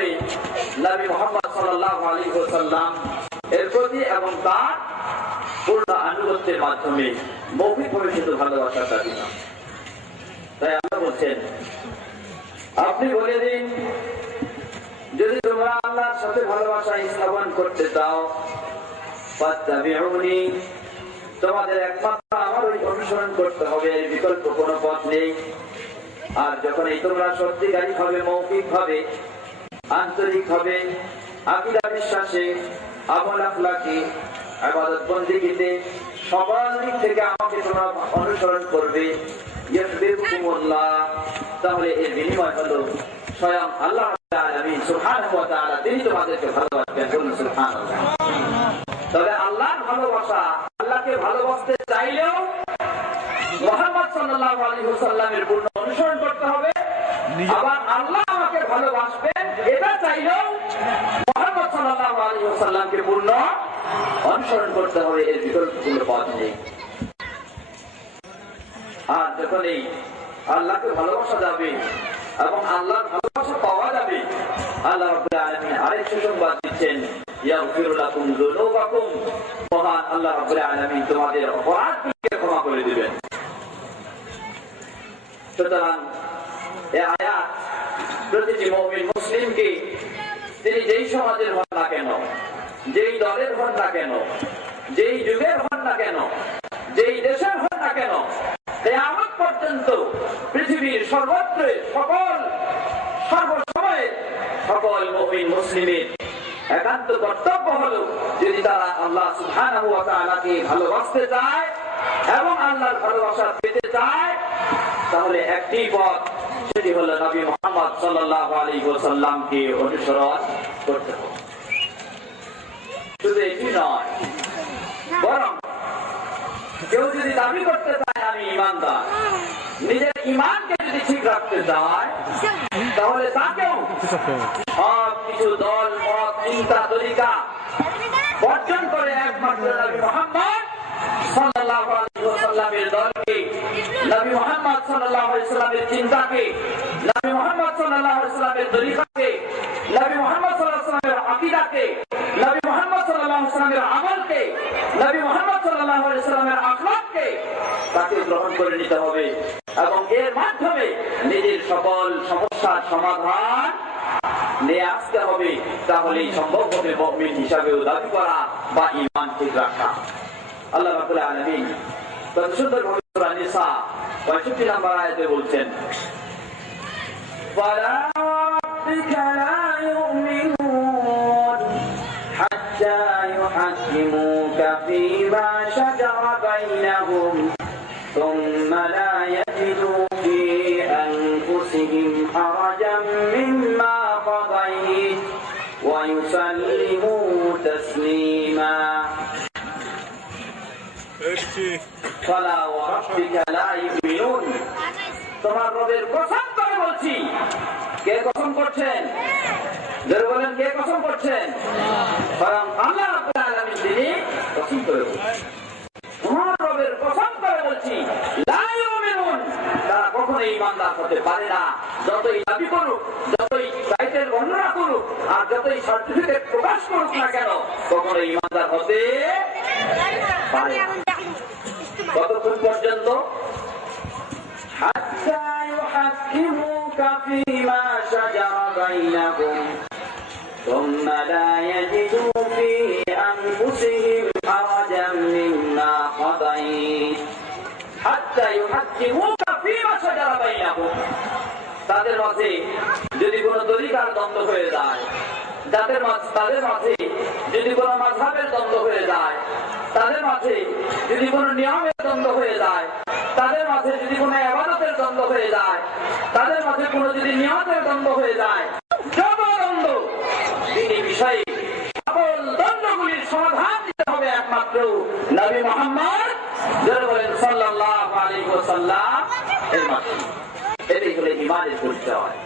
হবে নবী মুহাম্মদ সাল্লাল্লাহু আলাইহি ওয়াসাল্লাম এর প্রতি এবং তার পূর্ণ আনুগত্যের মাধ্যমে। মৌখিকভাবে শুধু ভালোবাসাটা দিন। তাই আল্লাহ বলছেন, আপনি বলে দিন, যদি তোমরা আল্লাহর সাথে ভালোবাসা স্থাপন করতে চাও, ফাত্তাবিউনি, তোমাদের একমাত্র আমার ওই অনুসরণ করতে হবে, বিকল্প কোনো পথ নেই। আর যখন এই তোমরা সত্যিকারী হবে, মৌখিক ভাবে, আন্তরিক ভাবে, আকীদা বিশ্বাসে, আমল আখলাকে, ইবাদত বন্দেগীতে সকল দিক থেকে আমাকে তোমরা অনুসরণ করবে, ইউহিব্বুকুমুল্লাহ, তাহলে এর বিনিময় হলো স্বয়ং আল্লাহ রাব্বুল আলামিন সুবহানাহু ওয়া তাআলা, তিনি তোমাদেরকে ভালোবাসবেন। বলুন সুবহানাল্লাহ। তবে আল্লাহর ভালোবাসা, আল্লাহকে ভালোবাসতে চাইলেও মুহাম্মদ সাল্লাল্লাহু আলাইহি ওয়াসাল্লামের পূর্ণ অনুসরণ করতে হবে। আবার আল্লাহ আমাকে ভালোবাসবেন এটা চাইলেও মুহাম্মদ সাল্লাল্লাহু আলাইহি ওয়াসাল্লামকে পূর্ণ অনুসরণ করতে হবে, এর বিকল্প কোনো পথ নেই। আর যখন এই আল্লাহকে ভালোবাসা যাবে এবং আল্লাহর ভালোবাসা পাওয়া যাবে, আল্লাহ রাব্বুল আলামিন আরেক সুসংবাদ দিচ্ছেন, ইয়াগফিরু লাকুম যুনুবাকুম, মহান আল্লাহ রাব্বুল আলামিন তোমাদের অপরাধগুলোকে ক্ষমা করে দিবেন। সুতরাং এই আয়াত প্রতিটি মুমিন মুসলিমকে, তিনি যেই সমাজের হন না কেন, যেই দলের হন না কেন, যেই যুগের হন না কেন, যেই দেশের হন না কেন, কিয়ামত পর্যন্ত পৃথিবীর সর্বত্র সকল সর্বসময়ে সকল মুমিন মুসলিমের একান্ত কর্তব্য হলো, যদি তারা আল্লাহ সুবহানাহু ওয়া তাআলাকে ভালোবাসতে চায় এবং আল্লাহর ভালোবাসা পেতে চায়, তাহলে একটি পথ, সেটি হলো নবী মুহাম্মদ সাল্লাল্লাহু আলাইহি ওয়াসাল্লামকে অনুসরণ করতে হবে। শুধু এটি নয়, বরং কেউ যদি দাবি করতে চায় আমি ঈমানদার, নিজের ঈমানকে যদি ঠিক রাখতে চায়, তাহলে তাকেও সব কিছু দল মত চিন্তা তরিকা বর্জন করে একমাত্র নবী মুহাম্মদ সাল্লাল্লাহু আলাইহি ওয়াসাল্লামের দলকে, নবী মুহাম্মদ সাল্লাল্লাহু আলাইহি ওয়াসাল্লামের চিন্তাকে, নবী মুহাম্মদ সাল্লাল্লাহু আলাইহি ওয়াসাল্লামের তরিকাকে, নবী মুহাম্মদ সাল্লাল্লাহু আলাইহি ওয়াসাল্লামের আকীদাকে, নবী মুহাম্মদ সাল্লাল্লাহু আলাইহি ওয়াসাল্লামের আমলকে, নবী মুহাম্মদ সাল্লাল্লাহু আলাইহি ওয়াসাল্লামের আখলাককে তাকে গ্রহণ করে নিতে হবে এবং এর মাধ্যমে নিজের সকল সমস্যার সমাধান নিয়ে আসতে হবে। তাহলেই সম্ভব হবে মুমিন হিসাবেও দাবি করা বা ঈমান ঠিক রাখা। আল্লাহ রাব্বুল আলামিন কত সুন্দরভাবে সূরা নিসা 65 নম্বর আয়াতে বলছেন, ফালা রাব্বিকা লা ইউমিনুন হাত্তা ইউহাক্কিমুকা ফীমা শাজারা বাইনাহুম সুম্মা লা ইয়াজিদু ফী আনফুসিহিম হারাজাম মিম্মা কাদাইত ওয়া ইউসাল্লিমু তাসলিমা। তোমার রবের কসম করে বলছি। কে কসম করছেন? বলেন, কে কসম করছেন? আল্লাহ রাব্বুল আলামিন তিনি কসম করে বলছেন, তোমার রবের কসম করে বলছি, লা ইউমিনুন, তারা কখনো ঈমানদার হতে পারে না। যতই দাবি করুক, যতই টাইটেল বর্ণনা করুক, আর যতই সার্টিফিকেট প্রকাশ করুক না কেন, কখনো ঈমানদার হতে পারে না। কতক্ষণ পর্যন্ত? হাত্তা ইউহাক্কিমুকা ফীমা শাজারা বাইনাহুম সুম্মা লা ইয়াজিদু ফী আনফুসিহিম হারাজাম মিম্মা কাদাইত। হাত্তা ইউহাক্কিমুকা ফীমা শাজারা বাইনাহুম, তাদের মাঝে যদি কোনো তরিকার দ্বন্দ্ব হয়ে যায়, তাদের মাঝে যদি কোনো মাযহাবের দ্বন্দ্ব হয়ে যায়, তাদের মাঝে যদি কোনো নিয়মের দ্বন্দ্ব হয়ে যায়, তাদের মাঝে যদি কোনো ইবাদতের দ্বন্দ্ব হয়ে যায়, তাদের মাঝে কোনো যদি নিয়তের দ্বন্দ্ব হয়ে যায়, যত দ্বন্দ্ব তিনি বিষয়ে সকল দ্বন্দ্বগুলির সমাধান দিতে হবে একমাত্র নবী মুহাম্মদ সাল্লাল্লাহু আলাইহি ওয়াসাল্লাম এর মাধ্যমে। এটাই হলো ঈমানের পরিচয়।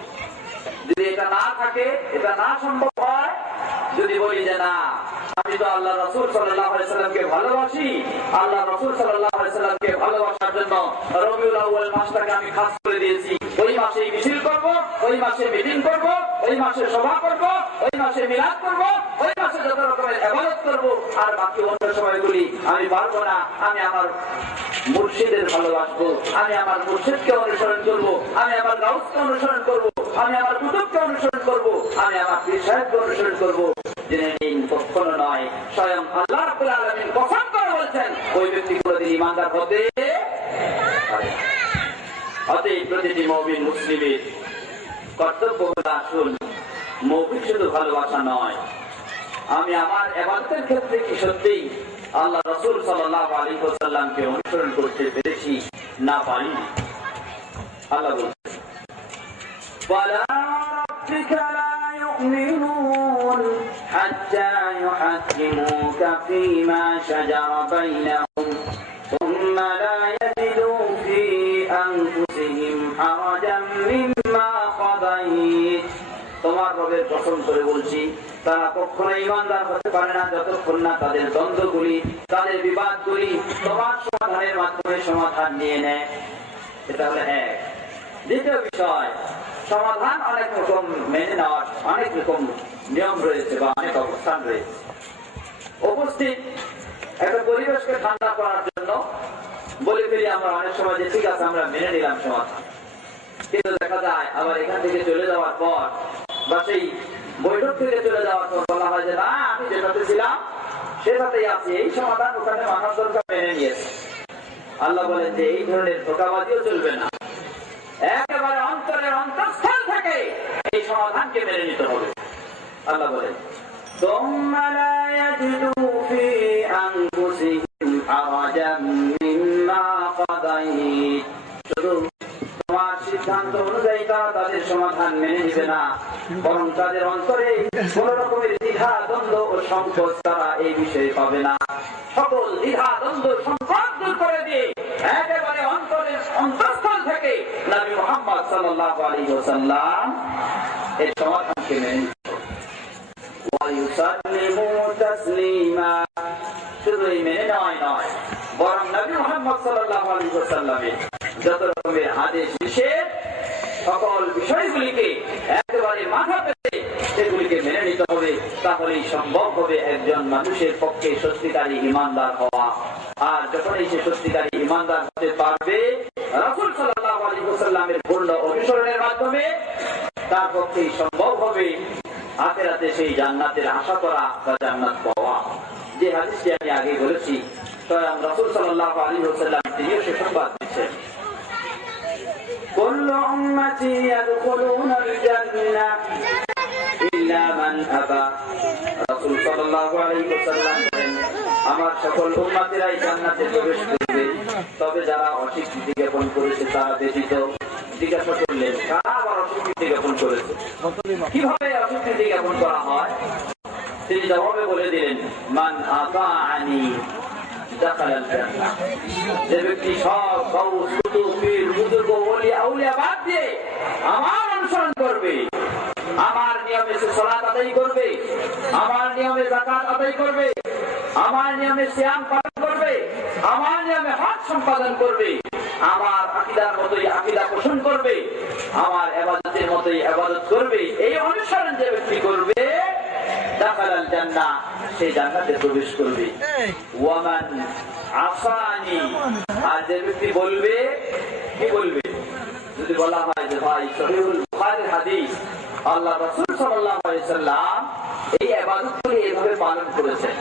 যদি এটা না থাকে, এটা না সম্ভব হয়, যদি বলি যে না আমি তো আল্লাহ রাসূল সাল্লাল্লাহু আলাইহি ওয়াসাল্লামকে ভালোবাসি, আল্লাহ রাসূল সাল্লাল্লাহু আলাইহি ওয়াসাল্লামকে ভালোবাসার জন্য রবিউল আউয়াল মাসটাকে আমি খাস করে দিয়েছি, ওই মাসে মিছিল করব, ওই মাসে মিটিং করব, ওই মাসে সভা করব, ওই মাসে মিলাদ করব, ওই মাসে যত রকমের ইবাদত করব, আর বাকি অন্য সময়গুলি আমি পারবো না। আমি আমার মুর্শিদের ভালোবাসবো, আমি আমার মুর্শিদকে অনুসরণ করব, আমি আমার গাউসকে অনুসরণ করব, আমি আমার কুতুবকে অনুসরণ করব, আমি আমার পীর সাহেবকে অনুসরণ করব। জেনে নিন, কখনো নয়, স্বয়ং আল্লাহ রাব্বুল আলামিন কসম করে বলছেন ওই ব্যক্তি কোনদিন ঈমানদার হতে পারে না। অতএব প্রতিটি মুমিন মুসলিমের কর্তব্য হলো, আসুন মৌখিক শুধু ভালোবাসা নয়, আমি আমার ইবাদতের ক্ষেত্রে কি সত্যি আল্লাহ রাসূল সাল্লাল্লাহু আলাইহি ওয়াসাল্লামকে অনুসরণ করতে পেরেছি না পারি? আল্লাহ বলছেন, ওয়ালা রাব্বিকা লা ইউমিনুন হাত্তা ইউহাক্কিমুকা ফীমা শাজারা বাইনাহুম সুম্মা লা ইয়াজিদু ফী আনফুসিহিম হারাজাম মিম্মা কাদাইত। তোমার রবের কসম করে বলছি, তারা কখনো ঈমানদার হতে পারে না যতক্ষণ না তাদের দ্বন্দ্বগুলি, তাদের বিবাদগুলি তোমার সমাধানের মাধ্যমে সমাধান নিয়ে নেয়। এটা হলো এক। দ্বিতীয় বিষয়, সমাধান অনেক রকম মেনে নেওয়ার অনেক রকম নিয়ম রয়েছে বা অনেক অবস্থান রয়েছে। উপস্থিত একটা পরিবেশকে ঠান্ডা করার জন্য বলে ফেলি আমরা অনেক সময় যে ঠিক আছে আমরা মেনে নিলাম সমাধান, কিন্তু দেখা যায় আবার এখান থেকে চলে যাওয়ার পর বা সেই বৈঠক থেকে চলে যাওয়ার পর বলা হয় যে না, আমি যেটাতে ছিলাম সেটাতেই আছি, এই সমাধান ওখানে মানব দরকার মেনে নিয়েছে। আল্লাহ বলেন যে এই ধরনের ধোঁকাবাজিও চলবে না, একেবারে অন্তরের অন্তঃস্থল থেকে এই সমাধানকে মেনে নিতে হবে। আল্লাহ বলেন, সুম্মা লা ইয়াজিদু ফী আনফুসিহিম হারাজাম মিম্মা কাদাইত। শুধু তোমার সিদ্ধান্ত অনুযায়ী তারা তাদের সমাধান মেনে নিবে না, বরং তাদের অন্তরে কোন রকমের দ্বিধা দ্বন্দ্ব ও সংকোচ তারা এই বিষয়ে পাবে না। সকল দ্বিধা দ্বন্দ্ব সংকোচ দূর করে দিয়ে একেবারে অন্তরের অন্তঃস্থল থেকে নবী মুহাম্মদ সাল্লাল্লাহু আলাইহি ওয়াসাল্লাম এর সমাধানকে মেনে নিতে হবে। ওয়া ইউসাল্লিমু তাসলিমা। শুধু এই মেনে নেওয়াই নয়, বরং নবী মুহাম্মদ সাল্লাল্লাহু আলাইহি ওয়াসাল্লামের যত রকমের আদেশ নিষেধ সকল বিষয়গুলিকে একেবারে মাথা পেতে সেগুলিকে মেনে নিতে হবে। তাহলেই সম্ভব হবে একজন মানুষের পক্ষে সত্যিকারী ঈমানদার হওয়া। আর যখনই সে সত্যিকারী ঈমানদার হতে পারবে রাসূল সাল্লাল্লাহু আলাইহি ওয়াসাল্লামের পূর্ণ অনুসরণের মাধ্যমে, তার পক্ষেই সম্ভব হবে আখিরাতে সেই জান্নাতের আশা করা বা জান্নাত পাওয়া। যে হাদিসটি আমি আগে বলেছি, স্বয়ং রাসূল সাল্লাল্লাহু আলাইহি ওয়াসাল্লাম তিনিও সে সংবাদ দিচ্ছেন, কুল্লু উম্মতি ইয়াদখুলুনাল জান্নাহ ইল্লা মান আবা। রাসূল সাল্লাল্লাহু আলাইহি ওয়াসাল্লাম বলেন, আমার সকল উম্মতেরাই জান্নাতে প্রবেশ করবে, তবে যারা অস্বীকৃতি জ্ঞাপন করেছে তারা ব্যতীত। জিজ্ঞাসা করলেন, কারা আবার অস্বীকৃতি জ্ঞাপন করেছে? কিভাবে অস্বীকৃতি জ্ঞাপন করা হয়? তিনি জবাবে বলে দিলেন, মান আতাআনি দাখালাল জান্নাহ। যে ব্যক্তি সব গাউস, কুতুব, পীর, বুজুর্গ, ওলি, আউলিয়া বাদ দিয়ে আমার অনুসরণ করবে, আমার নিয়মে সে সালাত আদায় করবে, আমার নিয়মে যাকাত আদায় করবে, আমার নিয়মে সিয়াম পালন করবে, আমার নিয়মে হজ সম্পাদন করবে, আমার আকীদার মতোই আকীদা পোষণ করবে, আমার ইবাদতের মতোই ইবাদত করবে, এই অনুসরণ যে ব্যক্তি করবে দাখালাল জান্নাহ, সে জান্নাতে প্রবেশ করবে। ওয়া মান আসানি। আর যে ব্যক্তি বলবে, কি বলবে? যদি বলা হয় যে ভাই সহিহুল বুখারীর হাদিস, আল্লাহ রাসূল সাল্লাল্লাহু আলাইহি সাল্লাম এই ইবাদতগুলি এভাবে পালন করেছেন,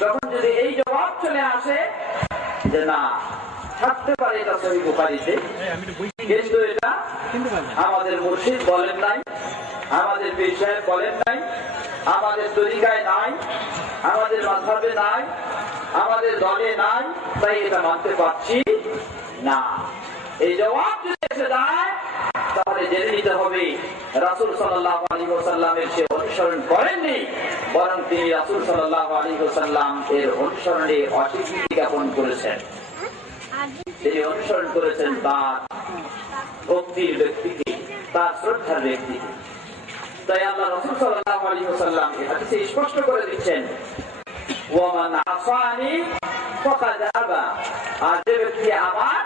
তখন যদি এই জবাব চলে আসে যে না, থাকতে পারে এটা সহিহ বুখারীতে, কিন্তু এটা আমাদের মুর্শিদ বলেন নাই, আমাদের পীর সাহেব বলেন নাই, আমাদের তরিকায় নাই, আমাদের মাযহাবে নাই, আমাদের দলে নাই, তাই এটা মানতে পারছি না, এই জবাব যদি এসে যায়, তাহলে জেনে নিতে হবে রাসূল সাল্লাল্লাহু আলাইহি ওয়াসাল্লামের সে অনুসরণ করেননি, বরং তিনি রাসূল সাল্লাল্লাহু আলাইহি ওয়াসাল্লাম এর অনুসরণে অস্বীকৃতি জ্ঞাপন করেছেন। তিনি অনুসরণ করেছেন তার ভক্তির ব্যক্তিকে, তার শ্রদ্ধার ব্যক্তিকে। তাই আল্লাহ রাসূল সাল্লাল্লাহু আলাইহি ওয়াসাল্লাম এই হাদিসে স্পষ্ট করে দিচ্ছেন, ওয়া মান আসানি ফাকাদ আবা। আর যে ব্যক্তি আমার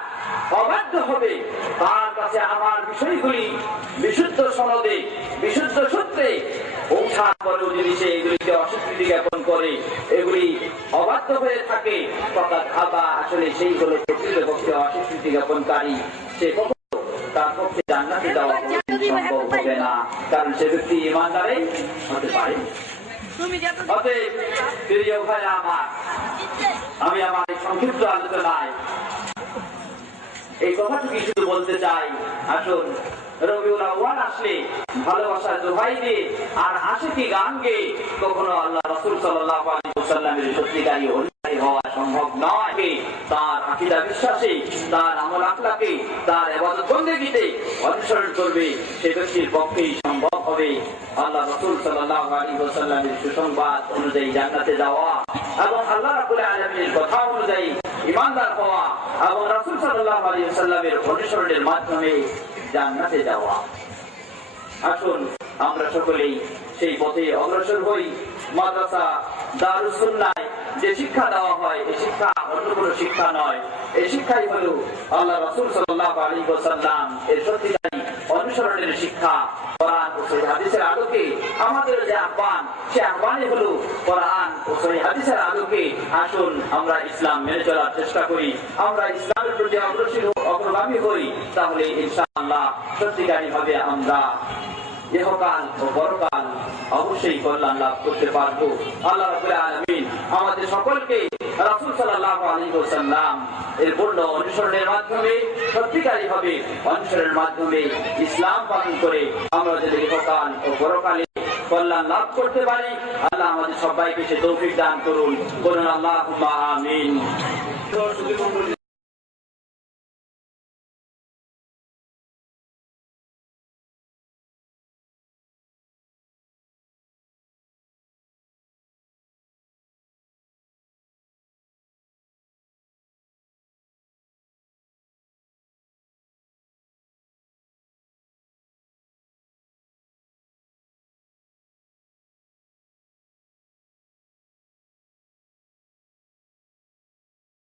অবাধ্য হবে তার কাছে আমার বিষয়গুলি বিশুদ্ধ সনদে বিশুদ্ধ সূত্রে পৌঁছার পরেও যদি সে এগুলিকে অস্বীকৃতি জ্ঞাপন করে, এগুলি অবাধ্য হয়ে থাকে, তথা খাবা আসলে সেই হলো প্রকৃতপক্ষে অস্বীকৃতি জ্ঞাপনকারী। সে কখনো তার পক্ষে জান্নাতে যাওয়া সম্ভব হবে না, কারণ সে ব্যক্তি ঈমানদারই হতে পারে। অতএব প্রিয় ভাইরা আমার, আমি আমার এই সংক্ষিপ্ত আলোচনায় এই কথাটুকু শুধু বলতে চাই, আসুন রবিউল আউয়াল আসলে ভালোবাসার দোহাই দিয়ে আর আশিকি গান গেয়ে কখনো আল্লাহ রাসূল সাল্লাল্লাহু আলাইহি ওয়াসাল্লামের সত্যিকারী অনুসারী হওয়া সম্ভব নয়। তার আকীদা বিশ্বাসে, তার আমল আখলাকে, তার ইবাদত বন্দেগীতে অনুসরণ করবে, সে ব্যক্তির পক্ষেই সম্ভব হবে আল্লাহ রাসূল সাল্লাল্লাহু আলাইহি ওয়াসাল্লামের সুসংবাদ অনুযায়ী জান্নাতে যাওয়া এবং আল্লাহ রাব্বুল আলামিনের কথা অনুযায়ী ঈমানদার হওয়া এবং রাসূল সাল্লাল্লাহু আলাইহি ওয়াসাল্লামের অনুসরণের মাধ্যমে জান্নাতে যাওয়া। আসুন আমরা সকলেই সেই পথে অগ্রসর হই। মাদ্রাসা দারুস সুন্নাহ যে শিক্ষা দেওয়া হয়, এই শিক্ষা অন্য কোনো শিক্ষা নয়। এই শিক্ষাই হলো আল্লাহ রাসূল সাল্লাল্লাহু আলাইহি ওয়াসাল্লাম এর সত্যিকারী অনুসরণের শিক্ষা। কোরআন ও সহিহ হাদিসের আলোকে আমাদের যে আহ্বান, সে আহ্বানই হলো কোরআন ও সহিহ হাদিসের আলোকে আসুন আমরা ইসলাম মেনে চলার চেষ্টা করি, আমরা ইসলামের প্রতি অগ্রগামী হই। তাহলে ইনশাআল্লাহ সত্যিকারী ভাবে আমরা ইহকাল ও পরকাল অবশ্যই কল্যাণ লাভ করতে পারবো। আল্লাহ রাব্বুল আলামিন আমাদের সকলকে রাসূল সাল্লাল্লাহু আলাইহি ওয়াসাল্লাম এর পূর্ণ অনুসরণের মাধ্যমে, সত্যিকারী ভাবে অনুসরণের মাধ্যমে ইসলাম পালন করে আমরা যদি ইহকাল ও পরকালে কল্যাণ লাভ করতে পারি, আল্লাহ আমাদের সবাইকে সে তৌফিক দান করুন। বলুন আল্লাহুম্মা আমিন।